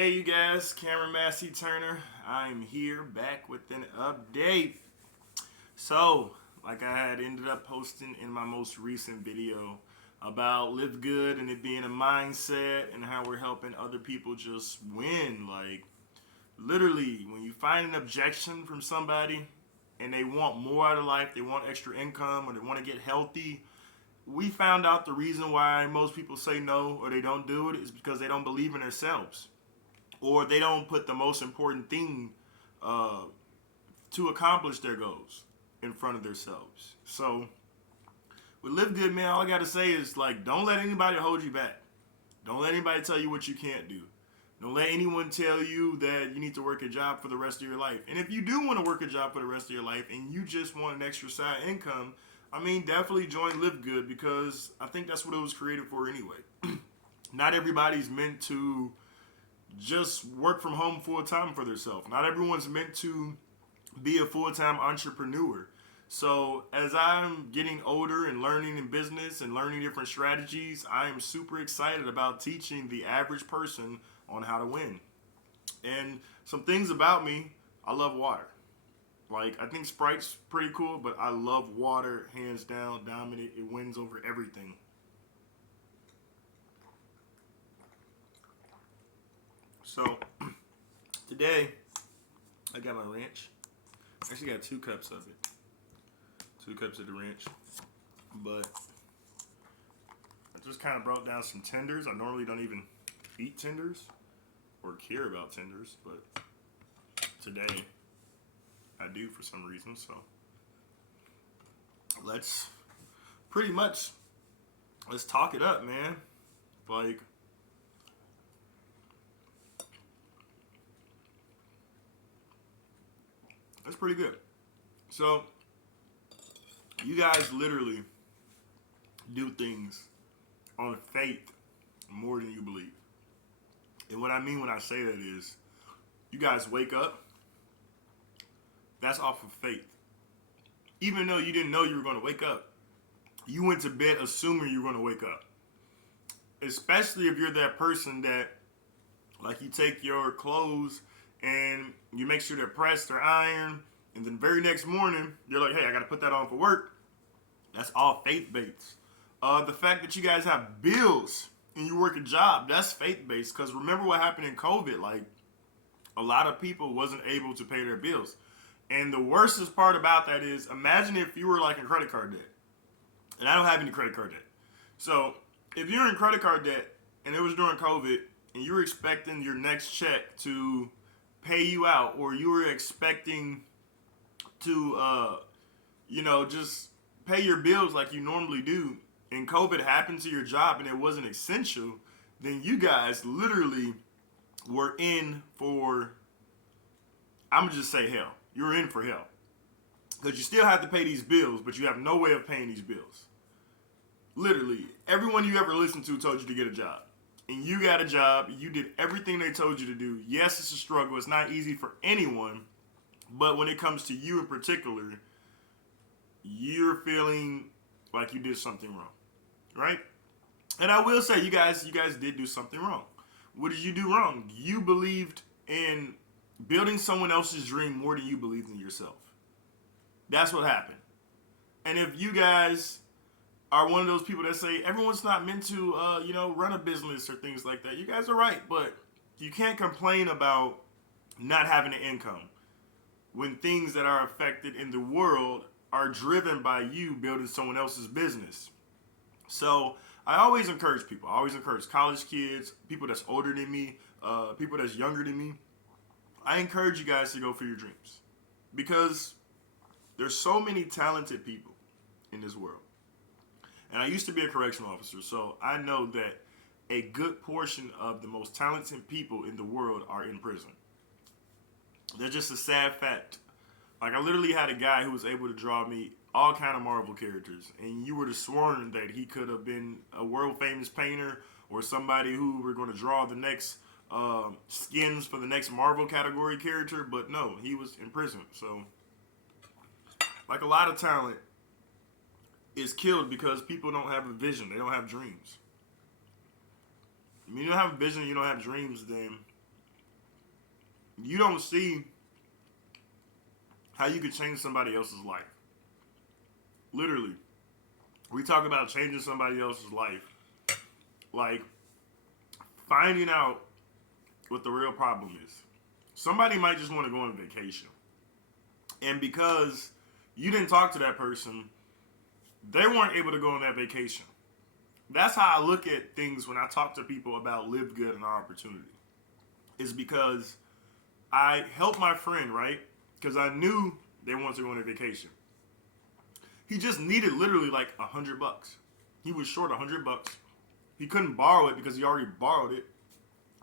Hey, you guys, Cameron Massey-Turner. I'm here back with an update. So, like I had ended up posting in my most recent video about live good and it being a mindset and how we're helping other people just win. Like, literally, when you find an objection from somebody and they want more out of life, they want extra income, or they want to get healthy, we found out the reason why most people say no or they don't do it is because they don't believe in themselves, or they don't put the most important thing uh, to accomplish their goals in front of themselves. So with Live Good, man, all I gotta say is, like, don't let anybody hold you back. Don't let anybody tell you what you can't do. Don't let anyone tell you that you need to work a job for the rest of your life. And if you do want to work a job for the rest of your life and you just want an extra side income, I mean, definitely join Live Good, because I think that's what it was created for anyway. Not everybody's meant to just work from home full time for themselves. Not everyone's meant to be a full time entrepreneur. So as I'm getting older and learning in business and learning different strategies, I am super excited about teaching the average person on how to win. And some things about me: I love water. Like, I think Sprite's pretty cool, but I love water, hands down, dominant. It wins over everything. So today I got my ranch. I actually got 2 cups of it. 2 cups of the ranch. But I just kind of brought down some tenders. I normally don't even eat tenders or care about tenders, but today I do for some reason. So let's pretty much let's talk it up, man. Like, that's pretty good. So you guys literally do things on faith more than you believe. And what I mean when I say that is, you guys wake up, that's off of faith. Even though you didn't know you were going to wake up, you went to bed assuming you were going to wake up. Especially if you're that person that, like, you take your clothes and you make sure they're pressed or ironed, and then the very next morning, you're like, hey, I got to put that on for work. That's all faith-based. The fact that you guys have bills and you work a job, that's faith-based. Because remember what happened in COVID. Like, a lot of people wasn't able to pay their bills. And the worstest part about that is, imagine if you were like in credit card debt. And I don't have any credit card debt. So if you're in credit card debt and it was during COVID and you were expecting your next check to pay you out, or you were expecting to, just pay your bills like you normally do, and COVID happened to your job and it wasn't essential, then you guys literally were in for, I'm going to just say hell. You're in for hell. Because you still have to pay these bills, but you have no way of paying these bills. Literally, everyone you ever listened to told you to get a job. And you got a job. You did everything they told you to do. Yes, it's a struggle. It's not easy for anyone. But when it comes to you in particular, you're feeling like you did something wrong. Right? And I will say, you guys did do something wrong. What did you do wrong? You believed in building someone else's dream more than you believed in yourself. That's what happened. And if you guys are one of those people that say everyone's not meant to, run a business or things like that, you guys are right. But you can't complain about not having an income when things that are affected in the world are driven by you building someone else's business. So I always encourage people. I always encourage college kids, people that's older than me, people that's younger than me. I encourage you guys to go for your dreams, because there's so many talented people in this world. And I used to be a correctional officer, so I know that a good portion of the most talented people in the world are in prison. That's just a sad fact. Like, I literally had a guy who was able to draw me all kind of Marvel characters, and you would have sworn that he could have been a world famous painter or somebody who were going to draw the next skins for the next Marvel category character, but no, he was in prison. So, like, a lot of talent is killed because people don't have a vision. They don't have dreams. When you don't have a vision, you don't have dreams, then you don't see how you could change somebody else's life. Literally. We talk about changing somebody else's life. Like, finding out what the real problem is. Somebody might just want to go on vacation. And because you didn't talk to that person, they weren't able to go on that vacation. That's how I look at things when I talk to people about Live Good and our opportunity. Is because I helped my friend, right? Because I knew they wanted to go on a vacation. He just needed literally like $100. He was short $100. He couldn't borrow it because he already borrowed it.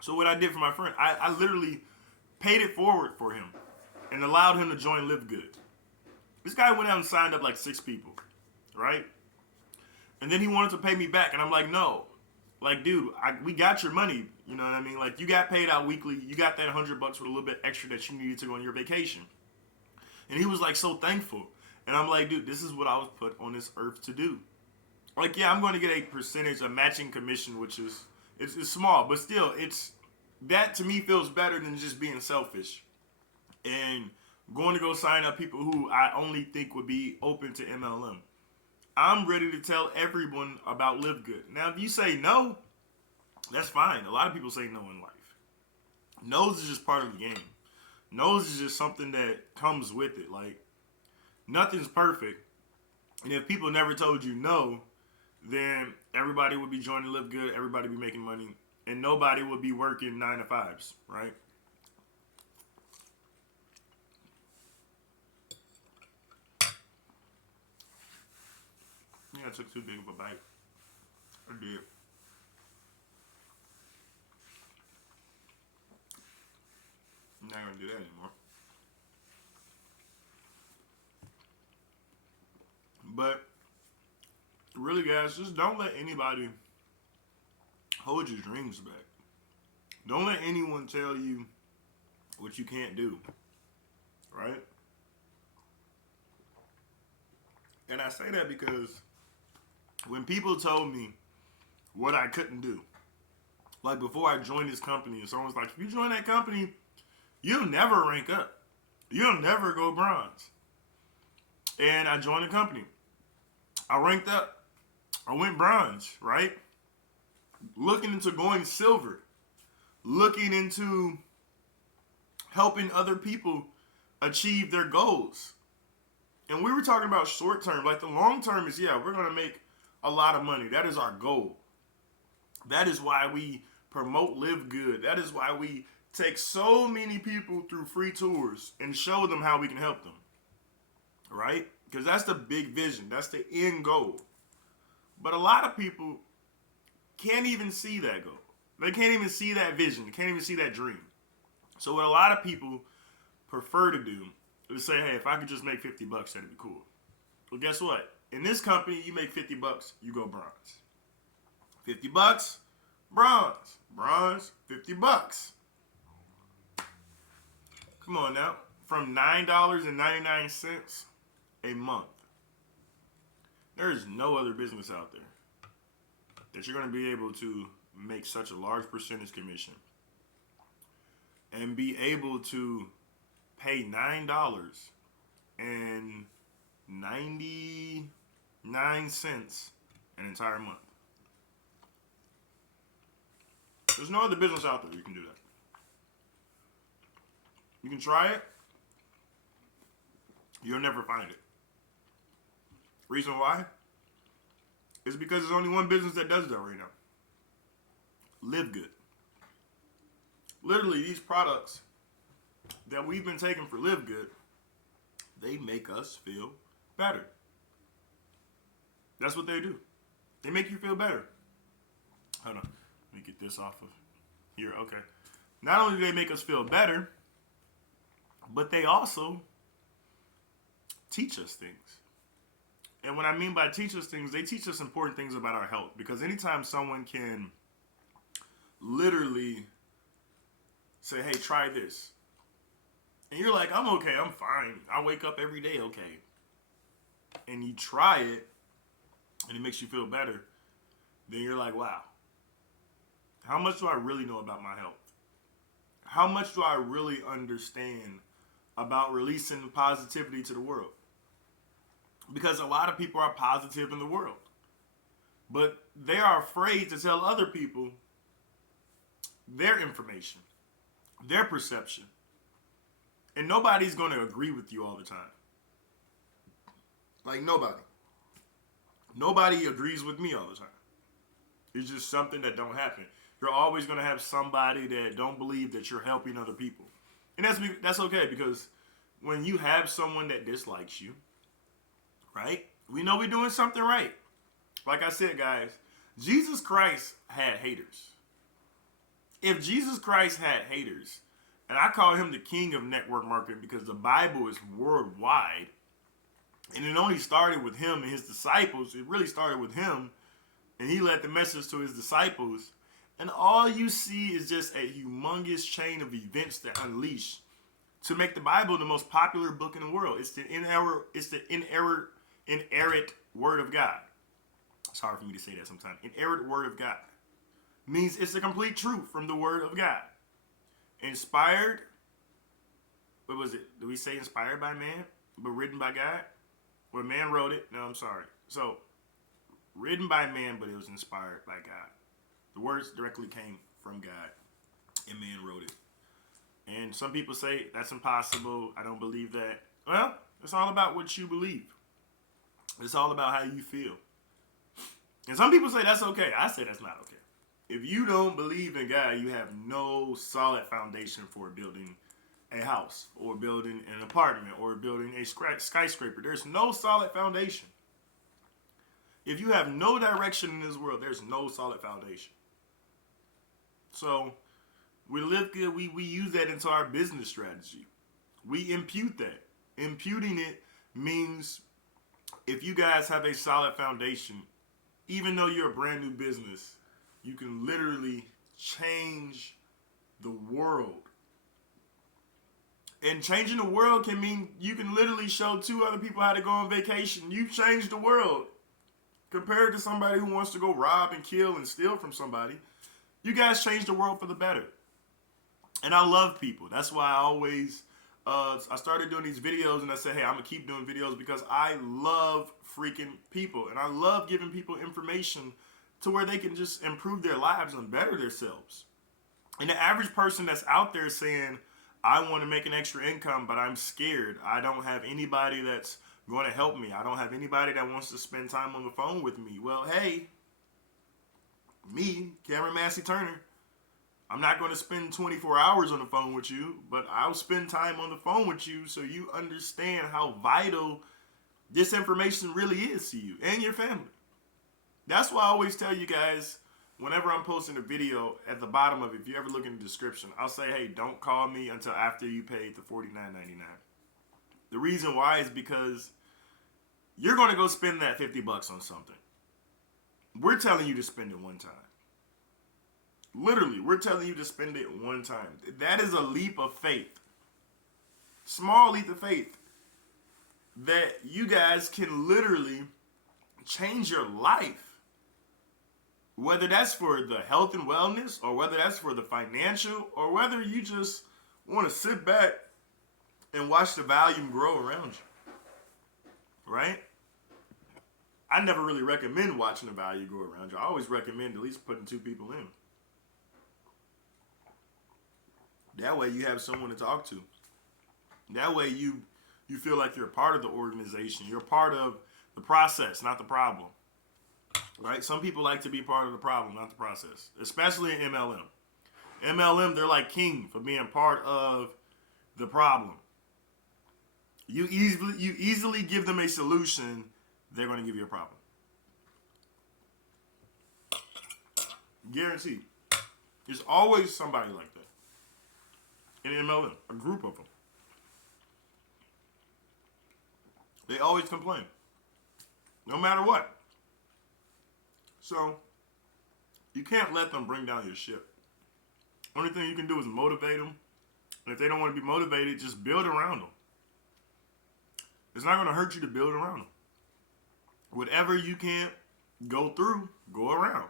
So what I did for my friend, I literally paid it forward for him and allowed him to join Live Good. This guy went out and signed up like 6 people, right? And then he wanted to pay me back, and I'm like, no. Like, dude, we got your money. You know what I mean? Like, you got paid out weekly. You got that $100 with a little bit extra that you needed to go on your vacation. And he was like so thankful. And I'm like, dude, this is what I was put on this earth to do. Like, yeah, I'm going to get a percentage, a matching commission, which is it's small, but still, that to me feels better than just being selfish and going to go sign up people who I only think would be open to MLM. I'm ready to tell everyone about Live Good. Now, if you say no, that's fine. A lot of people say no in life. No's is just part of the game. No's is just something that comes with it. Like, nothing's perfect. And if people never told you no, then everybody would be joining Live Good, everybody would be making money, and nobody would be working 9-to-5s, right? Yeah, I took too big of a bite. I did. I'm not going to do that anymore. But really, guys, just don't let anybody hold your dreams back. Don't let anyone tell you what you can't do, right? And I say that because when people told me what I couldn't do, like before I joined this company, and someone was like, if you join that company, you'll never rank up. You'll never go bronze. And I joined the company. I ranked up. I went bronze, right? Looking into going silver. Looking into helping other people achieve their goals. And we were talking about short term. Like the long term is, yeah, we're going to make a lot of money. That is our goal. That is why we promote Live Good. That is why we take so many people through free tours and show them how we can help them. Right? Because that's the big vision. That's the end goal. But a lot of people can't even see that goal. They can't even see that vision. They can't even see that dream. So what a lot of people prefer to do is say, hey, if I could just make $50, that'd be cool. Well, guess what? In this company, you make $50, you go bronze. $50, bronze. Bronze, $50. Come on now. From $9.99 a month. There is no other business out there that you're going to be able to make such a large percentage commission and be able to pay $9.99 an entire month. There's no other business out there you can do that. You can try it. You'll never find it. Reason why? Is because there's only one business that does that right now. Live Good. Literally, these products that we've been taking for Live Good, they make us feel better. That's what they do. They make you feel better. Hold on. Let me get this off of here. Okay. Not only do they make us feel better, but they also teach us things. And what I mean by teach us things, they teach us important things about our health. Because anytime someone can literally say, hey, try this. And you're like, I'm okay, I'm fine. I wake up every day okay. And you try it, and it makes you feel better. Then you're like, wow. How much do I really know about my health? how much do I really understand about releasing positivity to the world? Because a lot of people are positive in the world, but they are afraid to tell other people their information, their perception. And nobody's going to agree with you all the time. Like nobody. Nobody agrees with me all the time. It's just something that don't happen. You're always going to have somebody that don't believe that you're helping other people. And that's okay, because when you have someone that dislikes you, right? We know we're doing something right. Like I said, guys, Jesus Christ had haters. If Jesus Christ had haters, and I call him the king of network marketing because the Bible is worldwide, and it only started with him and his disciples. It really started with him, and he led the message to his disciples. And all you see is just a humongous chain of events that unleash to make the Bible the most popular book in the world. It's the inerrant word of God. It's hard for me to say that sometimes. Inerrant word of God means it's the complete truth from the word of God. Inspired, what was it? Did we say inspired by man, but written by God? Well, man wrote it. No, I'm sorry. So, written by man, but it was inspired by God. The words directly came from God, and man wrote it. And some people say that's impossible. I don't believe that. Well, it's all about what you believe. It's all about how you feel. And some people say that's okay. I say that's not okay. If you don't believe in God, you have no solid foundation for building a house or building an apartment or building a skyscraper. There's no solid foundation. If you have no direction in this world, there's no solid foundation. So we live good. We use that into our business strategy. We impute that. Imputing it means if you guys have a solid foundation, even though you're a brand new business, you can literally change the world. And changing the world can mean you can literally show 2 other people how to go on vacation. You've changed the world. Compared to somebody who wants to go rob and kill and steal from somebody, you guys changed the world for the better. And I love people. That's why I always, I started doing these videos, and I said, hey, I'm going to keep doing videos because I love freaking people. And I love giving people information to where they can just improve their lives and better themselves. And the average person that's out there saying, I want to make an extra income, but I'm scared. I don't have anybody that's going to help me. I don't have anybody that wants to spend time on the phone with me. Well, hey, me, Cameron Massey-Turner, I'm not going to spend 24 hours on the phone with you, but I'll spend time on the phone with you so you understand how vital this information really is to you and your family. That's why I always tell you guys, whenever I'm posting a video, at the bottom of it, if you ever look in the description, I'll say, hey, don't call me until after you paid the $49.99. The reason why is because you're going to go spend that $50 on something. We're telling you to spend it one time. Literally, we're telling you to spend it one time. That is a leap of faith. Small leap of faith that you guys can literally change your life. Whether that's for the health and wellness, or whether that's for the financial, or whether you just want to sit back and watch the volume grow around you. Right? I never really recommend watching the value grow around you. I always recommend at least putting 2 people in. That way you have someone to talk to. That way you feel like you're a part of the organization. You're part of the process, not the problem. Right? Some people like to be part of the problem, not the process. Especially in MLM. MLM, they're like king for being part of the problem. You easily give them a solution, they're going to give you a problem. Guaranteed. There's always somebody like that. In MLM, a group of them. They always complain. No matter what. So, you can't let them bring down your ship. Only thing you can do is motivate them. And if they don't want to be motivated, just build around them. It's not going to hurt you to build around them. Whatever you can't go through, go around.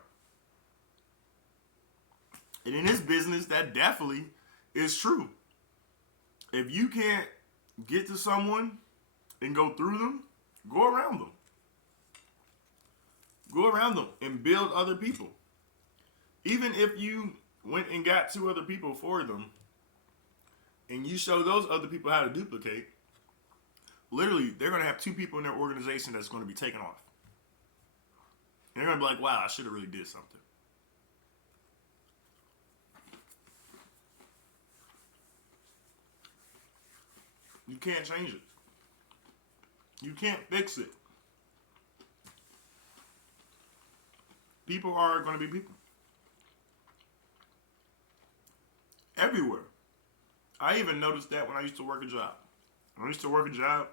And in this business, that definitely It's true. If you can't get to someone and go through them, go around them. Go around them and build other people. Even if you went and got 2 other people for them and you show those other people how to duplicate, literally, they're going to have 2 people in their organization that's going to be taken off. And they're going to be like, wow, I should have really did something. You can't change it. You can't fix it. People are going to be people. Everywhere. I even noticed that when I used to work a job. When I used to work a job,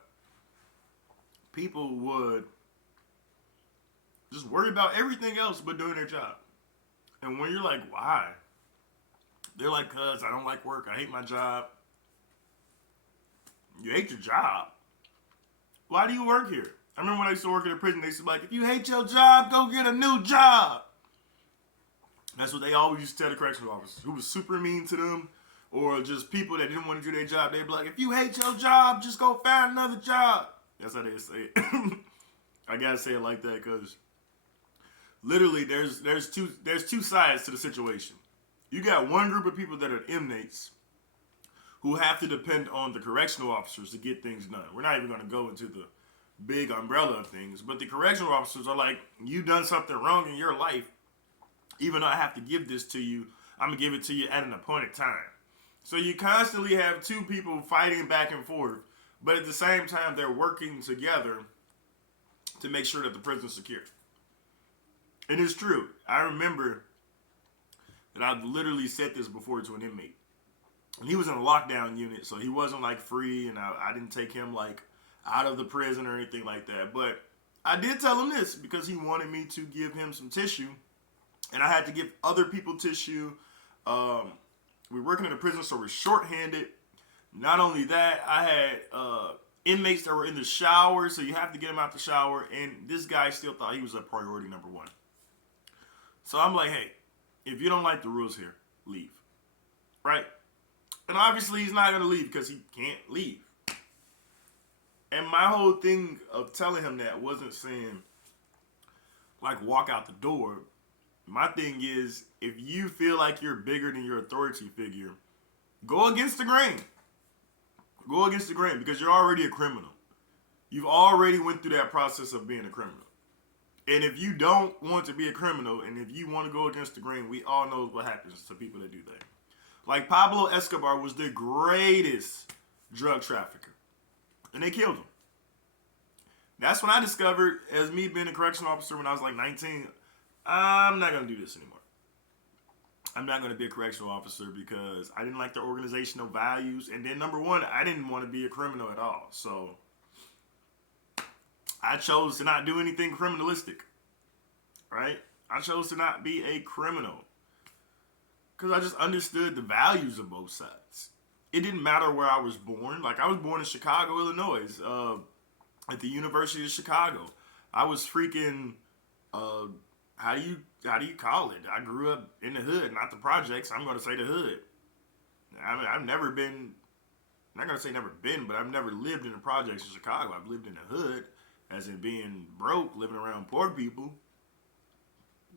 people would just worry about everything else but doing their job. And when you're like, why? They're like, cuz I don't like work. I hate my job. You hate your job? Why do you work here? I remember when I used to work in a prison, they used to be like, if you hate your job, go get a new job. That's what they always used to tell the correctional officers, who was super mean to them, or just people that didn't want to do their job. They'd be like, if you hate your job, just go find another job. That's how they say it. I gotta say it like that because literally there's two sides to the situation. You got one group of people that are inmates who have to depend on the correctional officers to get things done. We're not even going to go into the big umbrella of things, but the correctional officers are like, you've done something wrong in your life. Even though I have to give this to you, I'm going to give it to you at an appointed time. So you constantly have 2 people fighting back and forth, but at the same time, they're working together to make sure that the prison's secure. And it's true. I remember that I've literally said this before to an inmate. And he was in a lockdown unit, so he wasn't like free, and I didn't take him like out of the prison or anything like that. But I did tell him this because he wanted me to give him some tissue, and I had to give other people tissue. We're working in a prison, so we're shorthanded. Not only that, I had inmates that were in the shower, so you have to get them out the shower, and this guy still thought he was a priority number 1. So I'm like, hey, if you don't like the rules here, leave. Right? And obviously he's not going to leave because he can't leave. And my whole thing of telling him that wasn't saying, like, walk out the door. My thing is, if you feel like you're bigger than your authority figure, go against the grain. Go against the grain because you're already a criminal. You've already went through that process of being a criminal. And if you don't want to be a criminal, and if you want to go against the grain, we all know what happens to people that do that. Like Pablo Escobar was the greatest drug trafficker. And they killed him. That's when I discovered, as me being a correctional officer when I was like 19, I'm not going to do this anymore. I'm not going to be a correctional officer because I didn't like their organizational values. And then number 1, I didn't want to be a criminal at all. So I chose to not do anything criminalistic. Right? I chose to not be a criminal. Because I just understood the values of both sides. It didn't matter where I was born. Like, I was born in Chicago, Illinois, at the University of Chicago. I was freaking, how do you call it? I grew up in the hood, not the projects. I'm going to say the hood. I mean, I've never been, I'm not going to say never been, but I've never lived in the projects in Chicago. I've lived in the hood, as in being broke, living around poor people.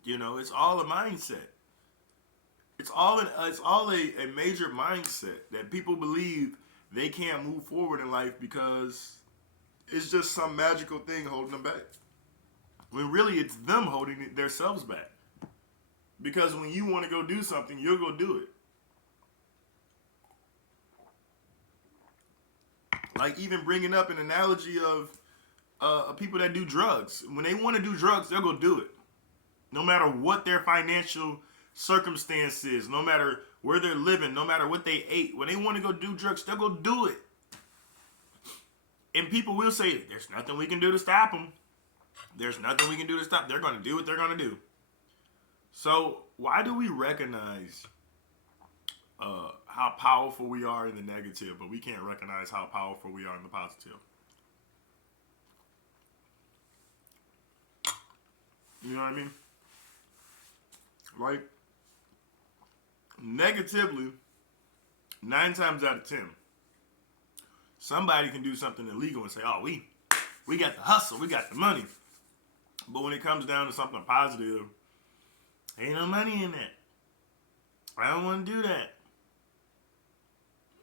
You know, it's all a mindset. It's all a major mindset that people believe they can't move forward in life because it's just some magical thing holding them back. When really it's them holding themselves back. Because when you want to go do something, you'll go do it. Like even bringing up an analogy of people that do drugs. When they want to do drugs, they'll go do it. No matter what their financial circumstances, no matter where they're living, no matter what they ate, when they want to go do drugs, they'll go do it. And people will say, there's nothing we can do to stop them. There's nothing we can do to stop. They're going to do what they're going to do. So why do we recognize how powerful we are in the negative, but we can't recognize how powerful we are in the positive? You know what I mean? Like, negatively, 9 times out of 10, somebody can do something illegal and say, "Oh, we got the hustle, we got the money." But when it comes down to something positive, ain't no money in that. I don't want to do that.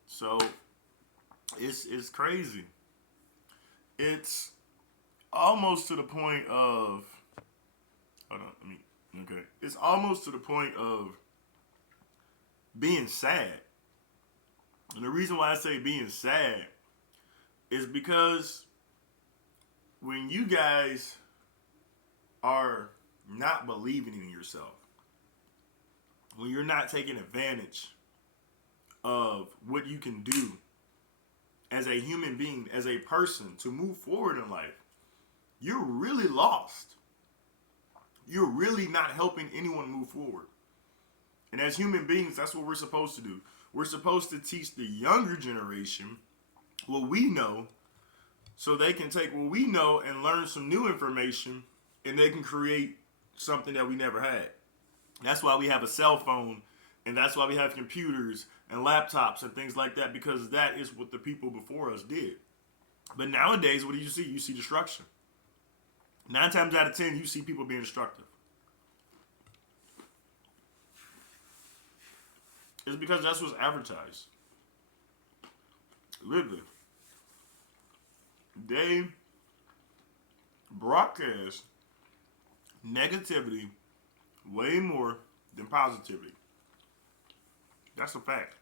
So it's crazy. It's almost to the point of It's almost to the point of being sad. And the reason why I say being sad is because when you guys are not believing in yourself, when you're not taking advantage of what you can do as a human being, as a person, to move forward in life, you're really lost. You're really not helping anyone move forward. And as human beings, that's what we're supposed to do. We're supposed to teach the younger generation what we know so they can take what we know and learn some new information, and they can create something that we never had. That's why we have a cell phone, and that's why we have computers and laptops and things like that, because that is what the people before us did. But nowadays, what do you see? You see destruction. 9 times out of 10, you see people being destructive. It's because that's what's advertised. Literally. They broadcast negativity way more than positivity. That's a fact.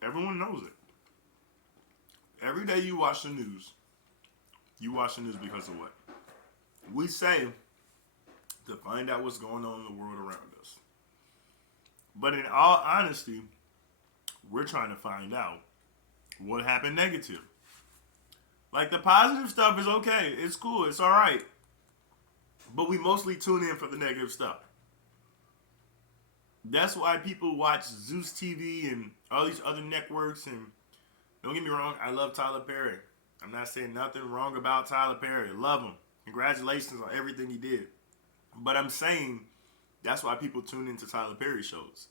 Everyone knows it. Every day you watch the news because of what? We say to find out what's going on in the world around us. But in all honesty, we're trying to find out what happened negative. Like, the positive stuff is okay. It's cool. It's all right. But we mostly tune in for the negative stuff. That's why people watch Zeus TV and all these other networks. And don't get me wrong, I love Tyler Perry. I'm not saying nothing wrong about Tyler Perry. Love him. Congratulations on everything he did. But I'm saying that's why people tune into Tyler Perry shows.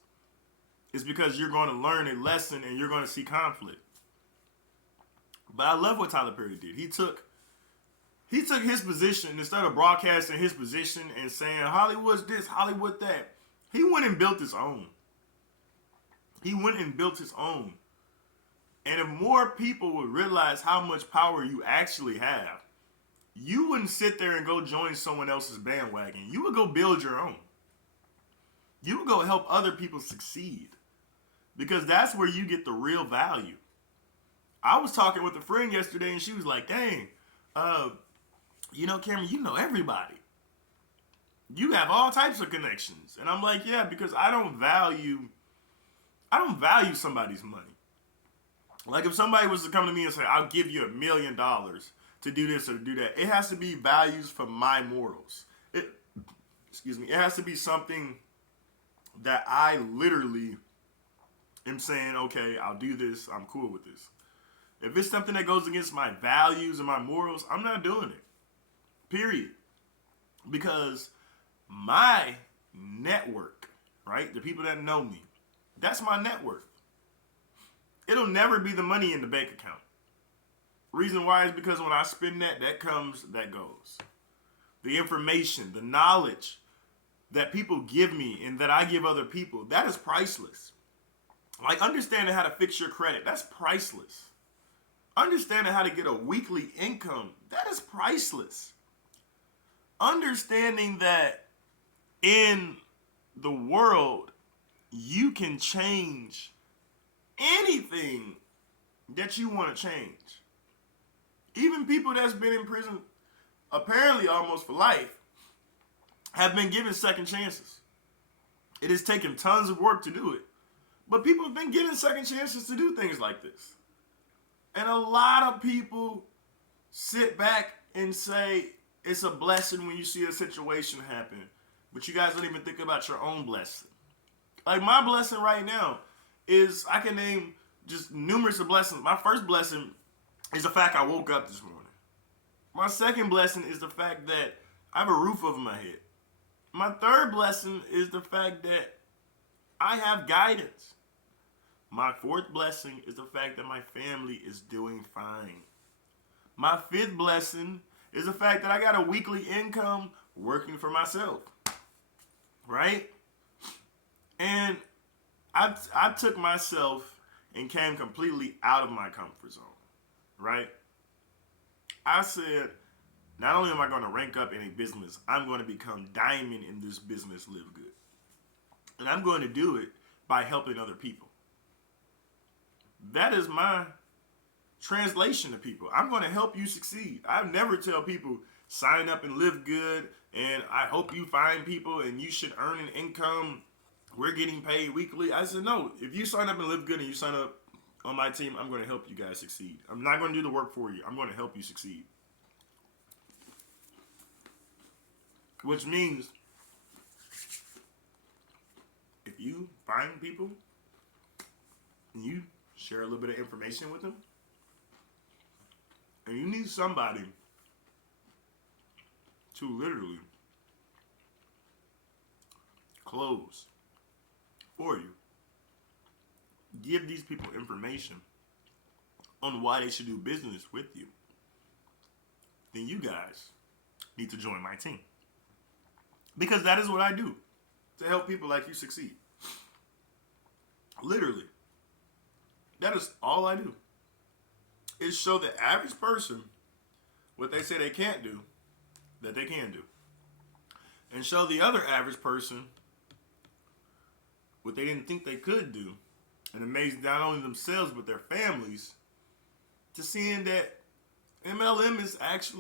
It's because you're going to learn a lesson and you're going to see conflict. But I love what Tyler Perry did. He took his position, instead of broadcasting his position and saying Hollywood's this, Hollywood that. He went and built his own. And if more people would realize how much power you actually have, you wouldn't sit there and go join someone else's bandwagon. You would go build your own. You would go help other people succeed. Because that's where you get the real value. I was talking with a friend yesterday and she was like, "Dang, Cameron, you know everybody. You have all types of connections." And I'm like, "Yeah, because I don't value somebody's money. Like, if somebody was to come to me and say, I'll give you $1 million to do this or to do that, it has to be values from my morals. It has to be something that I literally am saying, okay, I'll do this, I'm cool with this. If it's something that goes against my values and my morals, I'm not doing it. Period. Because my network, right, the people that know me, that's my network. It'll never be the money in the bank account. Reason why is because when I spend that comes, that goes. The information, the knowledge that people give me and that I give other people, that is priceless. Like, understanding how to fix your credit, that's priceless. Understanding how to get a weekly income, that is priceless. Understanding that in the world, you can change anything that you want to change. Even people that's been in prison apparently almost for life have been given second chances. It has taken tons of work to do it. But people have been given second chances to do things like this. And a lot of people sit back and say it's a blessing when you see a situation happen. But you guys don't even think about your own blessing. Like, my blessing right now is, I can name just numerous of blessings. My first blessing is the fact I woke up this morning. My second blessing is the fact that I have a roof over my head. My third blessing is the fact that I have guidance. My fourth blessing is the fact that my family is doing fine. My fifth blessing is the fact that I got a weekly income working for myself. Right? And I took myself and came completely out of my comfort zone. Right? I said, not only am I going to rank up in a business, I'm going to become diamond in this business, live good. And I'm going to do it by helping other people. That is my translation to people. I'm going to help you succeed. I never tell people sign up and live good and I hope you find people and you should earn an income. We're getting paid weekly. I said, no, if you sign up and live good and you sign up on my team, I'm going to help you guys succeed. I'm not going to do the work for you. I'm going to help you succeed. Which means if you find people and you share a little bit of information with them, and you need somebody to literally close for you, give these people information on why they should do business with you, then you guys need to join my team. Because that is what I do, to help people like you succeed. Literally. That is all I do. Is show the average person what they say they can't do, that they can do. And show the other average person what they didn't think they could do. And amaze not only themselves but their families to seeing that MLM is actually